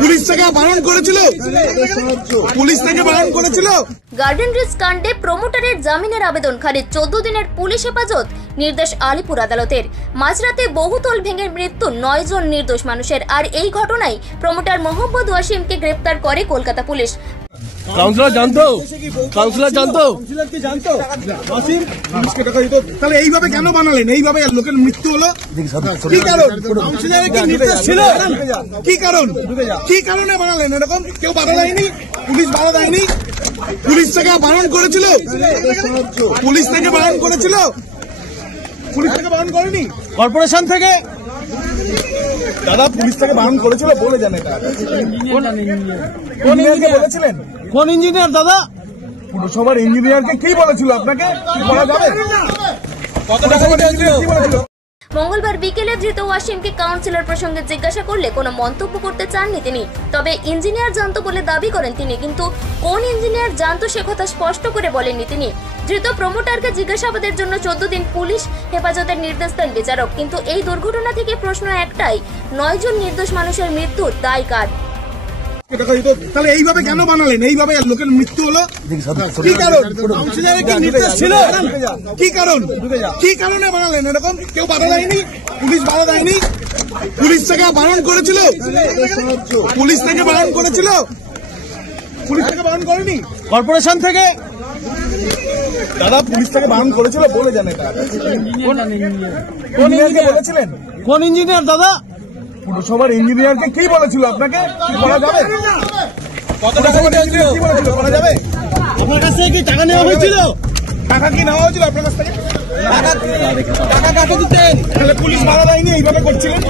Police থেকে বারণ করেছিল, পুলিশ থেকে বারণ করেছিল। গার্ডেন রিচ কাণ্ডে প্রমোটারের জামিনের আবেদন খারিজ, 14 দিনের পুলিশ হেফাজত নির্দেশ আলিপুর আদালতের। মাঝরাতে বহুতল ভেঙে মৃত্যু 9 জন নির্দোষ মানুষের। আর এই ঘটনায় প্রমোটার মোহাম্মদ ওয়াসিমকে গ্রেপ্তার করে কলকাতা পুলিশ। কাউন্সিলর জানতো, কাউন্সিলর জানতো, ওয়াসিম পুলিশকে টাকা দিত, তাহলে এইভাবে কেন বানালেন? এইভাবে লোকের মৃত্যু হলো কি কারণ? কাউন্সিলরের কি নির্দেশ ছিল? কি কারণ? কি কারণে বানালেন এরকম? কেউ বাধা দেয়নি, পুলিশ বাধা দেয়নি, পুলিশ থেকে বারণ করেছিল, পুলিশ থেকে বারণ করেছিল, পুলিশ থেকে বারণ করেনি, কর্পোরেশন থেকে। দাদা পুলিশ থেকে বারণ করেছিল বলে জানে এটা। কোন ইঞ্জিনিয়ারকে বলেছিলেন? কোন ইঞ্জিনিয়ার দাদা? পুরসভার ইঞ্জিনিয়ারকে কি বলেছিল আপনাকে? কি করা যাবে? পুরসভার ইঞ্জিনিয়ার কি বলেছিল? মঙ্গলবার বিকেলে ধৃত ওয়াসিমকে কাউন্সিলর প্রসঙ্গে জিজ্ঞাসা করলে কোনো মন্তব্য করতে চাননি তিনি। তবে ইঞ্জিনিয়ার জানতো বলে দাবি করেন তিনি, কিন্তু কোন ইঞ্জিনিয়ার জানতো সে কথা স্পষ্ট করে বলেননি তিনি। ধৃত প্রমোটারকে জিজ্ঞাসাবাদের জন্য 14 দিন পুলিশ হেফাজতের নির্দেশ দেন বিচারক। কিন্তু এই দুর্ঘটনা থেকে প্রশ্ন একটাই, 9 জন নির্দোষ মানুষের মৃত্যুর দায় কার? তাহলে এইভাবে কেন বানালেন? এইভাবে লোকের মৃত্যু হলো কি কারণ? কাউন্সিলরের কি নির্দেশ ছিল? কি কারণ? কি কারণে বানালেন এরকম? কেউ বাধা দেয়নি, পুলিশ বাধা দেয়নি, পুলিশ থেকে বারণ করেছিল, পুলিশ থেকে বারণ করেছিল, পুলিশ থেকে বারণ করেনি, কর্পোরেশন থেকে। দাদা পুলিশ থেকে বারণ করেছিল বলে জানে এটা। কোন ইঞ্জিনিয়ারকে বলেছিলেন? কোন ইঞ্জিনিয়ার দাদা? পুরসভার ইঞ্জিনিয়ারকে কি বলেছিল আপনাকে? কি করা যাবে? কি বলেছিল করা যাবে? আপনার কাছ থেকে কি টাকা নেওয়া হয়েছিল? টাকা কি নেওয়া হয়েছিল আপনার কাছ থেকে? টাকা কাকে দিতেন? পুলিশ বাধা দেয়নি, এইভাবে করছিলেন।